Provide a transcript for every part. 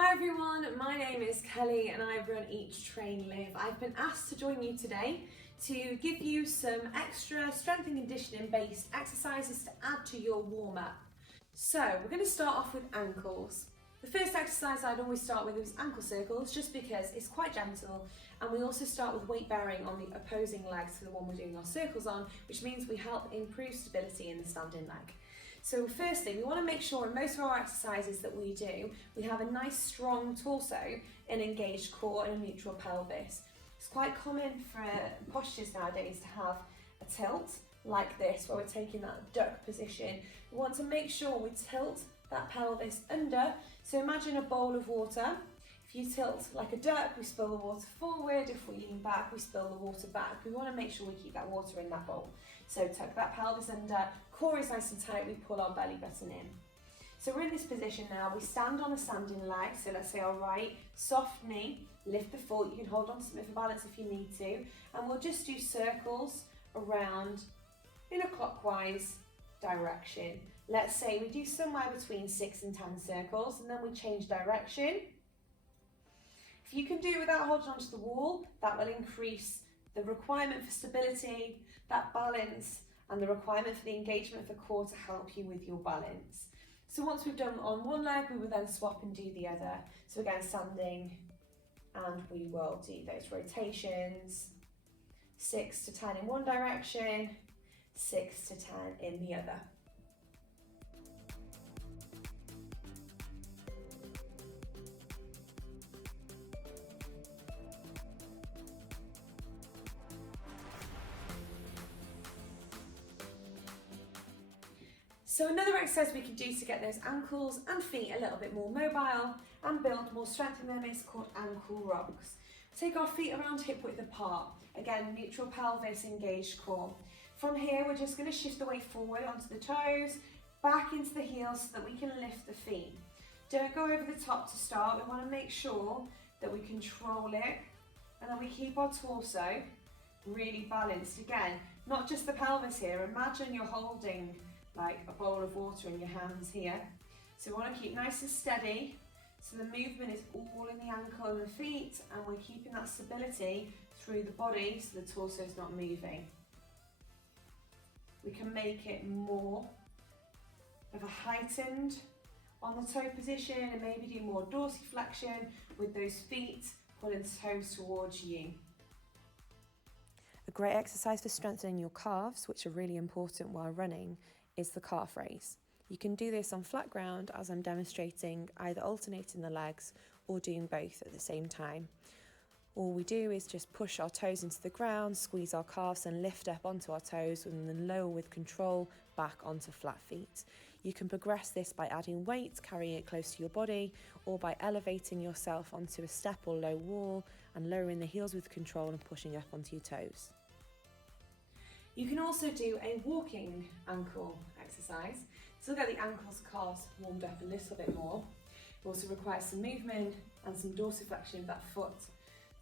Hi everyone, my name is Kelly and I run Eat, Train, Live. I've been asked to join you today to give you some extra strength and conditioning based exercises to add to your warm-up. So we're going to start off with ankles. The first exercise I'd always start with is ankle circles, just because it's quite gentle, and we also start with weight bearing on the opposing leg to the one we're doing our circles on, which means we help improve stability in the standing leg. So firstly, we want to make sure in most of our exercises that we do, we have a nice strong torso, an engaged core and a neutral pelvis. It's quite common for postures nowadays to have a tilt like this, where we're taking that duck position. We want to make sure we tilt that pelvis under. So imagine a bowl of water. If you tilt like a duck, we spill the water forward. If we lean back, we spill the water back. We want to make sure we keep that water in that bowl. So tuck that pelvis under, core is nice and tight, we pull our belly button in. So we're in this position now, we stand on a standing leg, so let's say our right, soft knee, lift the foot, you can hold on to something for balance if you need to, and we'll just do circles around in a clockwise direction. Let's say we do somewhere between 6 and 10 circles, and then we change direction. If you can do it without holding onto the wall, that will increase the requirement for stability, that balance, and the requirement for the engagement of the core to help you with your balance. So once we've done on one leg, we will then swap and do the other. So again, standing, and we will do those rotations, 6 to 10 in one direction, 6 to 10 in the other. So another exercise we can do to get those ankles and feet a little bit more mobile and build more strength in them is called ankle rocks. Take our feet around hip width apart. Again, neutral pelvis, engaged core. From here, we're just going to shift the weight forward onto the toes, back into the heels so that we can lift the feet. Don't go over the top to start. We want to make sure that we control it and that we keep our torso really balanced. Again, not just the pelvis here. Imagine you're holding like a bowl of water in your hands here. So we want to keep nice and steady, so the movement is all in the ankle and the feet, and we're keeping that stability through the body so the torso is not moving. We can make it more of a heightened on the toe position and maybe do more dorsiflexion with those feet pulling toes towards you. A great exercise for strengthening your calves, which are really important while running, is the calf raise. You can do this on flat ground as I'm demonstrating, either alternating the legs or doing both at the same time. All we do is just push our toes into the ground, squeeze our calves and lift up onto our toes, and then lower with control back onto flat feet. You can progress this by adding weight, carrying it close to your body, or by elevating yourself onto a step or low wall and lowering the heels with control and pushing up onto your toes. You can also do a walking ankle exercise. So get the ankles, calves warmed up a little bit more. It also requires some movement and some dorsiflexion of that foot.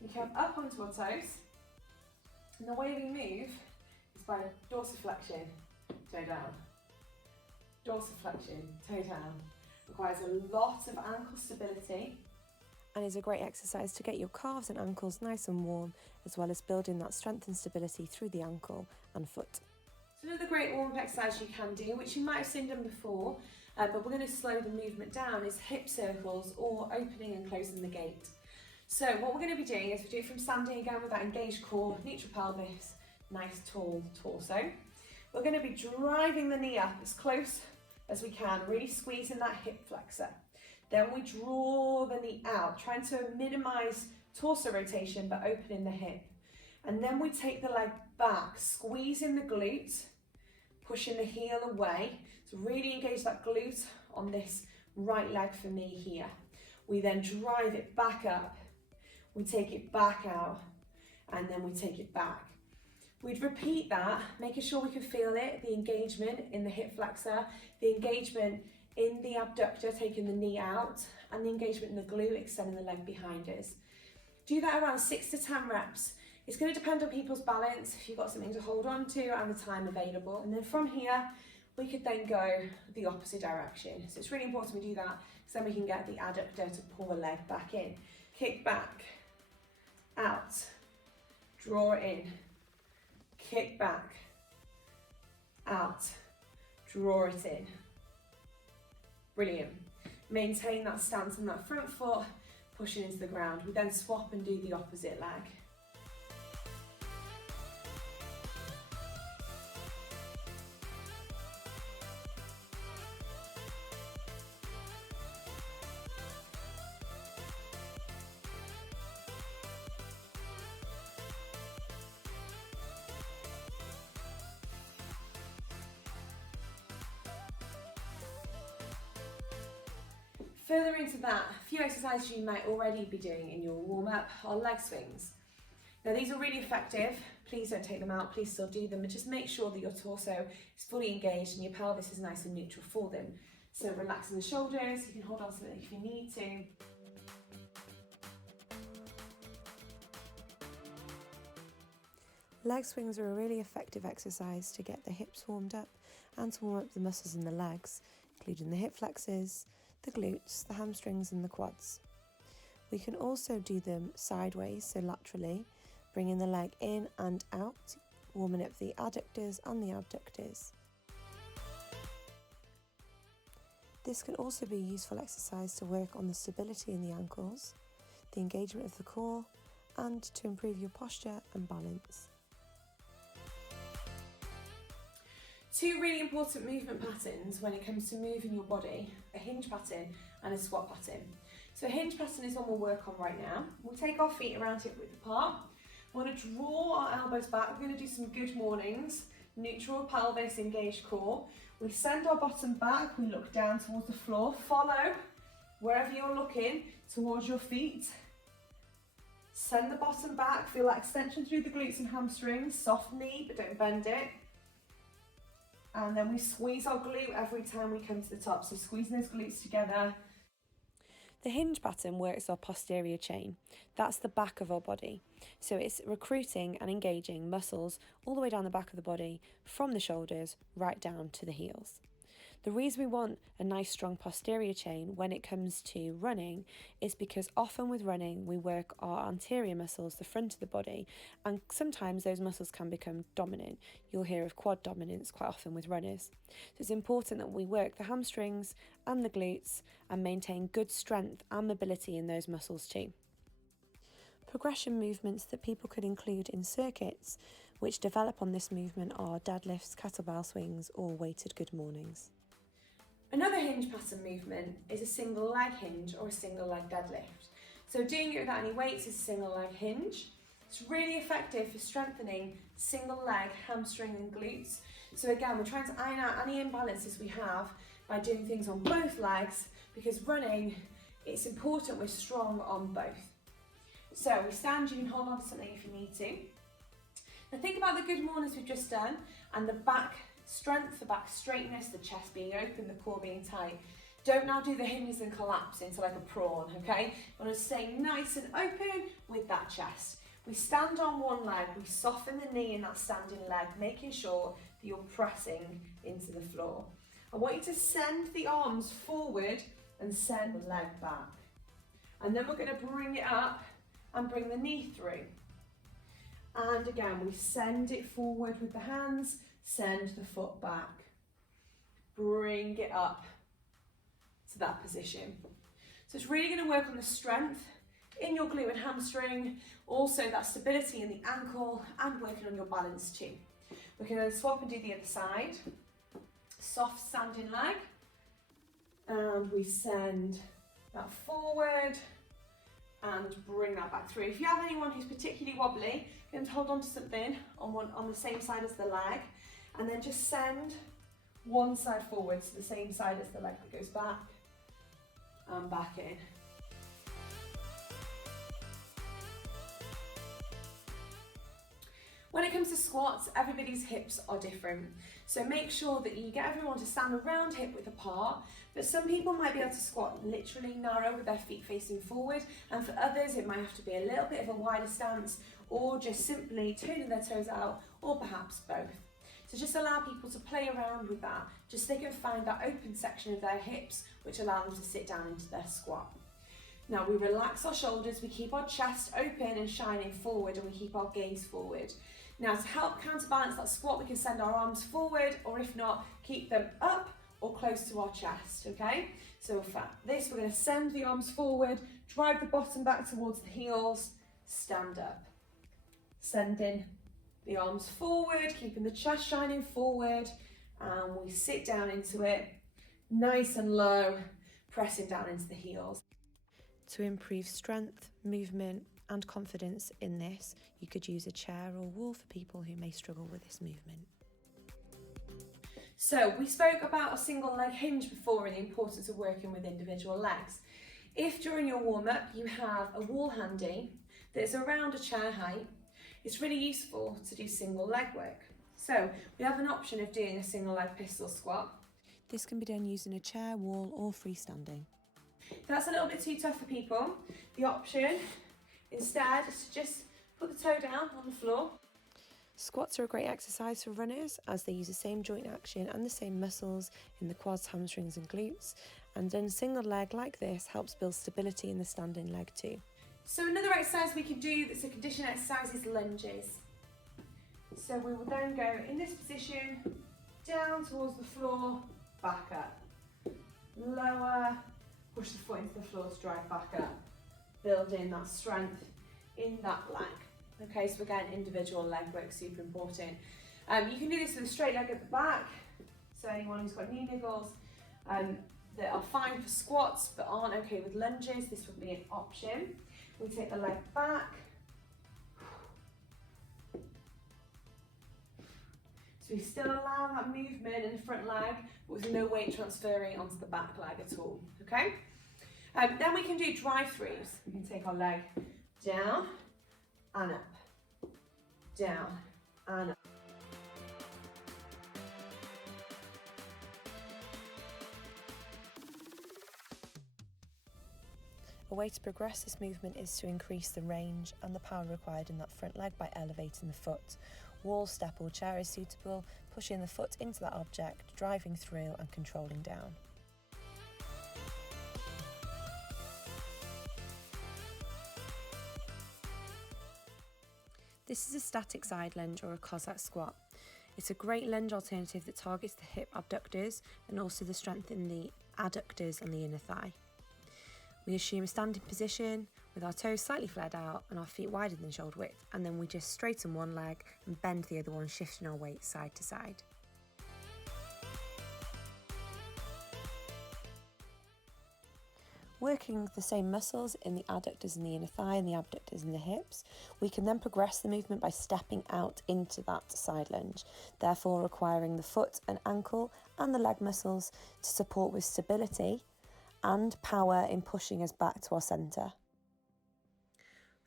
We come up onto our toes, and the way we move is by dorsiflexion, toe down. Dorsiflexion, toe down. Requires a lot of ankle stability. And is a great exercise to get your calves and ankles nice and warm, as well as building that strength and stability through the ankle and foot. So another great warm-up exercise you can do, which you might have seen done before, but we're going to slow the movement down, is hip circles or opening and closing the gate. So what we're going to be doing is we do it from standing again with that engaged core, neutral pelvis, nice tall torso. We're going to be driving the knee up as close as we can, really squeezing that hip flexor. Then we draw the knee out, trying to minimise torso rotation but opening the hip. And then we take the leg back, squeezing the glute, pushing the heel away. So really engage that glute on this right leg for me here. We then drive it back up. We take it back out, and then we take it back. We'd repeat that, making sure we can feel it, the engagement in the hip flexor, the engagement in the abductor, taking the knee out, and the engagement in the glute, extending the leg behind us. Do that around 6 to 10 reps. It's going to depend on people's balance, if you've got something to hold on to and the time available. And then from here, we could then go the opposite direction. So it's really important we do that, because then we can get the adductor to pull the leg back in. Kick back, out, draw it in, kick back, out, draw it in. Brilliant. Maintain that stance on that front foot, pushing into the ground. We then swap and do the opposite leg. Further into that, a few exercises you might already be doing in your warm-up are leg swings. Now these are really effective. Please don't take them out, please still do them, but just make sure that your torso is fully engaged and your pelvis is nice and neutral for them. So relaxing the shoulders, you can hold on to it if you need to. Leg swings are a really effective exercise to get the hips warmed up and to warm up the muscles in the legs, including the hip flexors, the glutes, the hamstrings and the quads. We can also do them sideways, so laterally, bringing the leg in and out, warming up the adductors and the abductors. This can also be a useful exercise to work on the stability in the ankles, the engagement of the core, and to improve your posture and balance. Two really important movement patterns when it comes to moving your body, a hinge pattern and a squat pattern. So a hinge pattern is one we'll work on right now. We'll take our feet around hip width apart. We want to draw our elbows back. We're going to do some good mornings, neutral pelvis, engaged core. We send our bottom back, we look down towards the floor. Follow wherever you're looking towards your feet. Send the bottom back, feel that extension through the glutes and hamstrings. Soft knee, but don't bend it. And then we squeeze our glute every time we come to the top. So squeezing those glutes together. The hinge pattern works our posterior chain. That's the back of our body. So it's recruiting and engaging muscles all the way down the back of the body, from the shoulders right down to the heels. The reason we want a nice strong posterior chain when it comes to running is because often with running we work our anterior muscles, the front of the body, and sometimes those muscles can become dominant. You'll hear of quad dominance quite often with runners. So it's important that we work the hamstrings and the glutes and maintain good strength and mobility in those muscles too. Progression movements that people could include in circuits which develop on this movement are deadlifts, kettlebell swings or weighted good mornings. Another hinge pattern movement is a single leg hinge or a single leg deadlift. So doing it without any weights is a single leg hinge. It's really effective for strengthening single leg, hamstring and glutes. So again, we're trying to iron out any imbalances we have by doing things on both legs, because running, it's important we're strong on both. So we stand, you can hold on to something if you need to. Now think about the good mornings we've just done and the back strength, the back straightness, the chest being open, the core being tight. Don't now do the hinges and collapse into like a prawn, okay? We want to stay nice and open with that chest. We stand on one leg, we soften the knee in that standing leg, making sure that you're pressing into the floor. I want you to send the arms forward and send the leg back. And then we're going to bring it up and bring the knee through. And again, we send it forward with the hands, send the foot back, bring it up to that position. So it's really going to work on the strength in your glute and hamstring, also that stability in the ankle, and working on your balance too. We're going to swap and do the other side. Soft standing leg, and we send that forward and bring that back through. If you have anyone who's particularly wobbly, you're going to hold on to something on the same side as the leg, and then just send one side forward to the same side as the leg that goes back and back in. When it comes to squats, everybody's hips are different. So make sure that you get everyone to stand around hip width apart, but some people might be able to squat literally narrow with their feet facing forward, and for others it might have to be a little bit of a wider stance, or just simply turning their toes out, or perhaps both. So just allow people to play around with that, just so they can find that open section of their hips, which allow them to sit down into their squat. Now we relax our shoulders, we keep our chest open and shining forward, and we keep our gaze forward. Now to help counterbalance that squat, we can send our arms forward, or if not, keep them up or close to our chest, okay? So for this, we're going to send the arms forward, drive the bottom back towards the heels, stand up. Sending the arms forward, keeping the chest shining forward, and we sit down into it, nice and low, pressing down into the heels. To improve strength, movement and confidence in this, you could use a chair or wall for people who may struggle with this movement. So we spoke about a single leg hinge before and the importance of working with individual legs. If during your warm-up you have a wall handy that's around a chair height, it's really useful to do single leg work. So we have an option of doing a single leg pistol squat. This can be done using a chair, wall or freestanding. If that's a little bit too tough for people, the option instead is to just put the toe down on the floor. Squats are a great exercise for runners as they use the same joint action and the same muscles in the quads, hamstrings and glutes, and done single leg like this helps build stability in the standing leg too. So another exercise we can do that's a conditioned exercise is lunges. So we will then go in this position, down towards the floor, back up, lower, push the foot into the floor to drive back up, building that strength in that leg. Okay, so again, individual leg work, super important. You can do this with a straight leg at the back, so anyone who's got knee niggles that are fine for squats but aren't okay with lunges, this would be an option. We take the leg back. So we still allow that movement in the front leg, but with no weight transferring onto the back leg at all, okay? Then we can do drive-throughs. We can take our leg down and up, down and up. A way to progress this movement is to increase the range and the power required in that front leg by elevating the foot. Wall, step or chair is suitable, pushing the foot into that object, driving through and controlling down. This is a static side lunge or a Cossack squat. It's a great lunge alternative that targets the hip abductors and also the strength in the adductors and the inner thigh. We assume a standing position with our toes slightly flared out and our feet wider than shoulder width, and then we just straighten one leg and bend the other one, shifting our weight side to side. Working the same muscles in the adductors in the inner thigh and the abductors in the hips, we can then progress the movement by stepping out into that side lunge, therefore requiring the foot and ankle and the leg muscles to support with stability and power in pushing us back to our centre.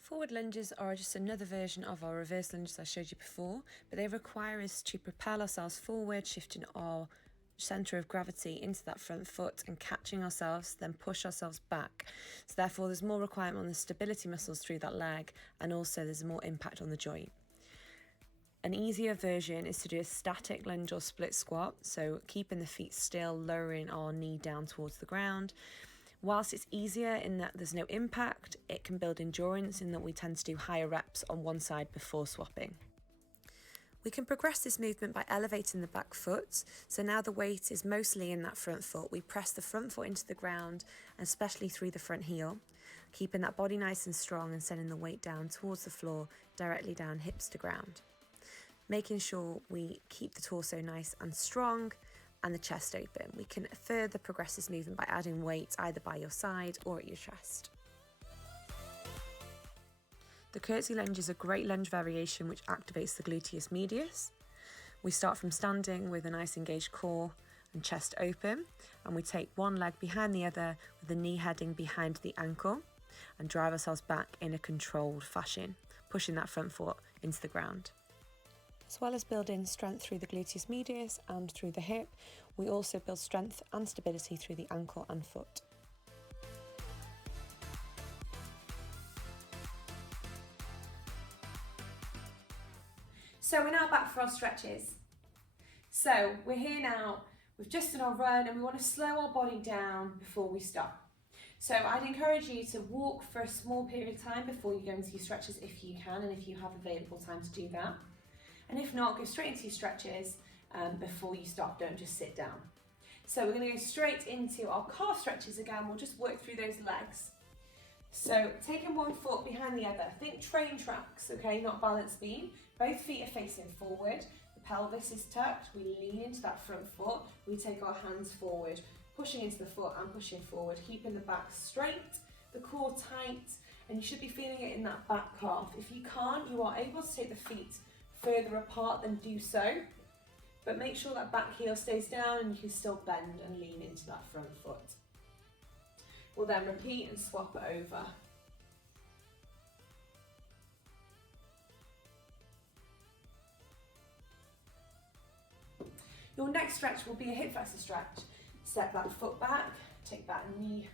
Forward lunges are just another version of our reverse lunges I showed you before, but they require us to propel ourselves forward, shifting our centre of gravity into that front foot and catching ourselves, then push ourselves back. So therefore there's more requirement on the stability muscles through that leg, and also there's more impact on the joint. An easier version is to do a static lunge or split squat, so keeping the feet still, lowering our knee down towards the ground. Whilst it's easier in that there's no impact, it can build endurance in that we tend to do higher reps on one side before swapping. We can progress this movement by elevating the back foot, so now the weight is mostly in that front foot. We press the front foot into the ground, and especially through the front heel, keeping that body nice and strong and sending the weight down towards the floor, directly down hips to ground. Making sure we keep the torso nice and strong and the chest open. We can further progress this movement by adding weight either by your side or at your chest. The curtsy lunge is a great lunge variation which activates the gluteus medius. We start from standing with a nice engaged core and chest open, and we take one leg behind the other with the knee heading behind the ankle and drive ourselves back in a controlled fashion, pushing that front foot into the ground. As well as building strength through the gluteus medius and through the hip, we also build strength and stability through the ankle and foot. So we're now back for our stretches. So we're here now, we've just done our run and we want to slow our body down before we stop. So I'd encourage you to walk for a small period of time before you go into your stretches if you can and if you have available time to do that. And if not, go straight into your stretches before you stop, don't just sit down. So we're going to go straight into our calf stretches again, we'll just work through those legs. So taking one foot behind the other, think train tracks, okay, not balance beam. Both feet are facing forward, the pelvis is tucked, we lean into that front foot, we take our hands forward, pushing into the foot and pushing forward, keeping the back straight, the core tight, and you should be feeling it in that back calf. If you can't, you are able to take the feet further apart, then do so, but make sure that back heel stays down and you can still bend and lean into that front foot. We'll then repeat and swap it over. Your next stretch will be a hip flexor stretch. Step that foot back, take that knee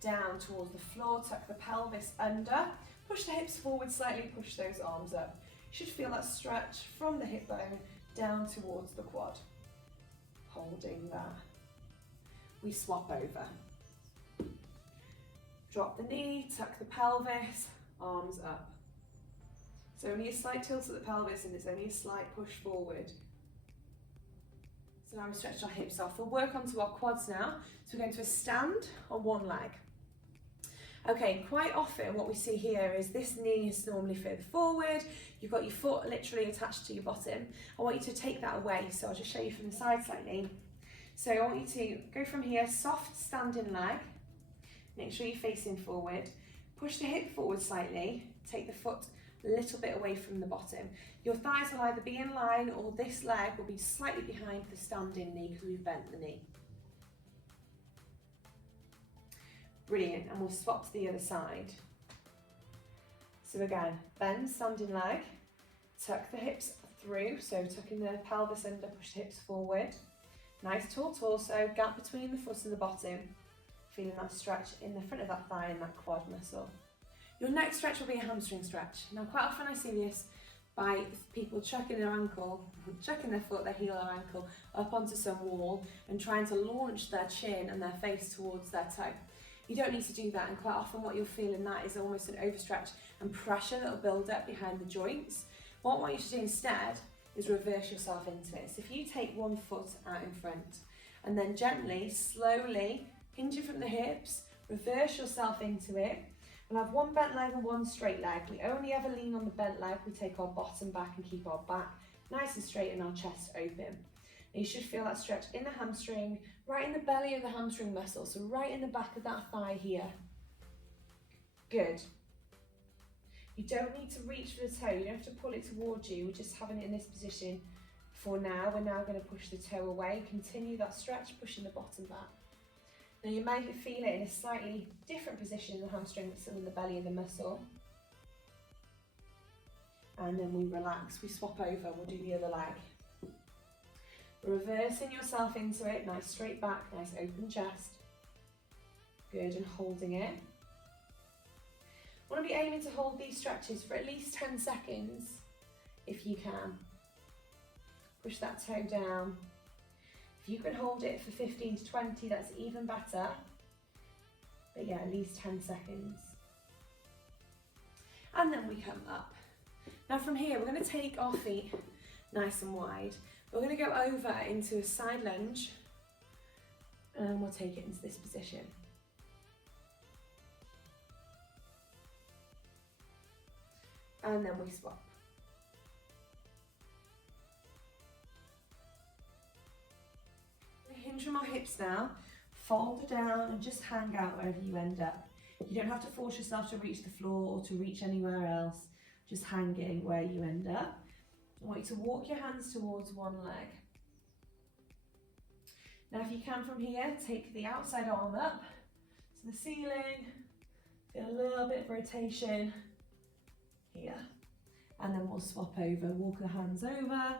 down towards the floor, tuck the pelvis under, push the hips forward slightly, push those arms up. You should feel that stretch from the hip bone down towards the quad. Holding that. We swap over. Drop the knee, tuck the pelvis, arms up. So only a slight tilt at the pelvis and there's only a slight push forward. So now we've stretched our hips off. We'll work onto our quads now. So we're going to a stand on one leg. Okay, quite often what we see here is this knee is normally further forward. You've got your foot literally attached to your bottom. I want you to take that away. So I'll just show you from the side slightly. So I want you to go from here, soft standing leg. Make sure you're facing forward. Push the hip forward slightly. Take the foot a little bit away from the bottom. Your thighs will either be in line or this leg will be slightly behind the standing knee because we've bent the knee. Brilliant, and we'll swap to the other side. So again, bend standing leg, tuck the hips through, so tucking the pelvis under, push the hips forward. Nice tall torso, gap between the foot and the bottom. Feeling that stretch in the front of that thigh and that quad muscle. Your next stretch will be a hamstring stretch. Now quite often I see this by people chucking their ankle, chucking their foot, their heel or ankle up onto some wall and trying to launch their chin and their face towards their toe. You don't need to do that, and quite often what you'll feel in that is almost an overstretch and pressure that will build up behind the joints. What I want you to do instead is reverse yourself into it. So if you take one foot out in front and then gently, slowly, hinging from the hips, reverse yourself into it. We'll have one bent leg and one straight leg. We only ever lean on the bent leg. We take our bottom back and keep our back nice and straight and our chest open. And you should feel that stretch in the hamstring, right in the belly of the hamstring muscle. So right in the back of that thigh here. Good. You don't need to reach for the toe. You don't have to pull it towards you. We're just having it in this position for now. We're now going to push the toe away. Continue that stretch, pushing the bottom back. Now you might feel it in a slightly different position in the hamstring, but still in the belly of the muscle. And then we relax, we swap over, we'll do the other leg. Reversing yourself into it, nice straight back, nice open chest. Good, and holding it. I want to be aiming to hold these stretches for at least 10 seconds, if you can. Push that toe down. If you can hold it for 15 to 20, that's even better. But yeah, at least 10 seconds. And then we come up. Now from here, we're going to take our feet nice and wide. We're going to go over into a side lunge and we'll take it into this position. And then we swap. Hinge from our hips now, fold down and just hang out wherever you end up. You don't have to force yourself to reach the floor or to reach anywhere else, just hanging where you end up. I want you to walk your hands towards one leg. Now if you can from here, take the outside arm up to the ceiling, feel a little bit of rotation here. And then we'll swap over, walk the hands over.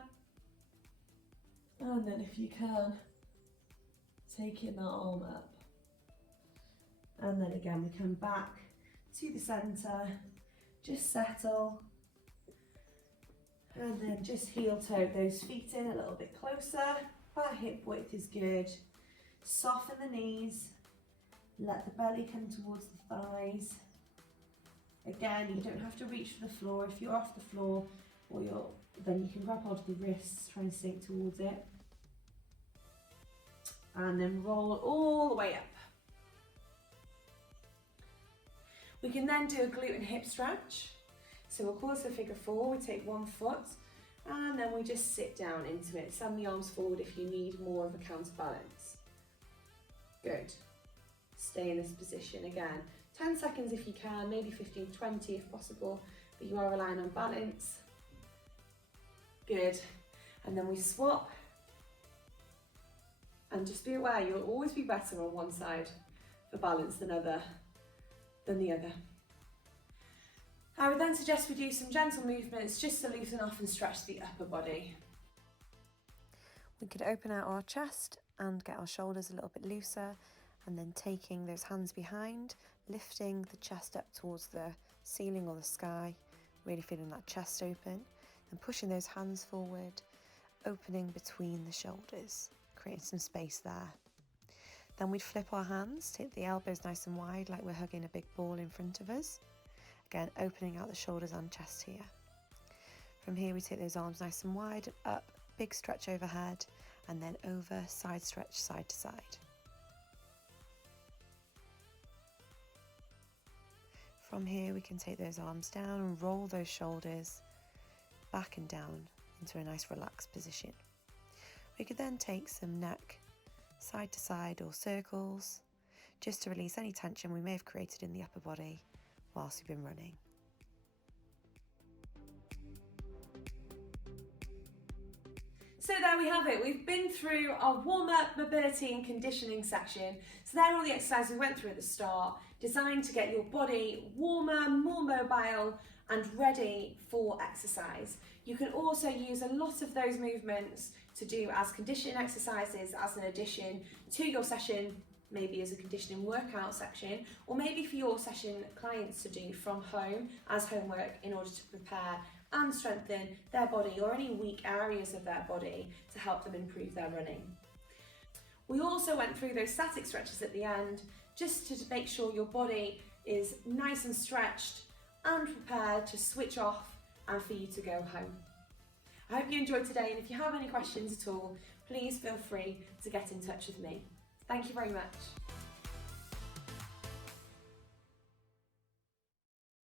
And then if you can, taking that arm up. And then again, we come back to the center, just settle. And then just heel toe those feet in a little bit closer. About hip width is good. Soften the knees. Let the belly come towards the thighs. Again, you don't have to reach for the floor. If you're off the floor, then you can grab hold of the wrists, try and sink towards it. And then roll all the way up. We can then do a glute and hip stretch. So we'll call this a figure 4. We take one foot and then we just sit down into it. Send the arms forward if you need more of a counterbalance. Good. Stay in this position again. 10 seconds if you can, maybe 15, 20 if possible, but you are relying on balance. Good. And then we swap. And just be aware, you'll always be better on one side for balance than the other. I would then suggest we do some gentle movements just to loosen off and stretch the upper body. We could open out our chest and get our shoulders a little bit looser, and then taking those hands behind, lifting the chest up towards the ceiling or the sky, really feeling that chest open, and pushing those hands forward, opening between the shoulders, creating some space there. Then we'd flip our hands, take the elbows nice and wide like we're hugging a big ball in front of us. Again, opening out the shoulders and chest here. From here we take those arms nice and wide, up, big stretch overhead, and then over, side stretch, side to side. From here we can take those arms down and roll those shoulders back and down into a nice relaxed position. We could then take some neck side to side or circles just to release any tension we may have created in the upper body whilst we've been running. So there we have it. We've been through our warm-up, mobility and conditioning section. So there are all the exercises we went through at the start, designed to get your body warmer, more mobile and ready for exercise. You can also use a lot of those movements to do as conditioning exercises as an addition to your session, maybe as a conditioning workout section, or maybe for your session clients to do from home as homework in order to prepare and strengthen their body or any weak areas of their body to help them improve their running. We also went through those static stretches at the end just to make sure your body is nice and stretched and prepared to switch off and for you to go home. I hope you enjoyed today, and if you have any questions at all, please feel free to get in touch with me. Thank you very much.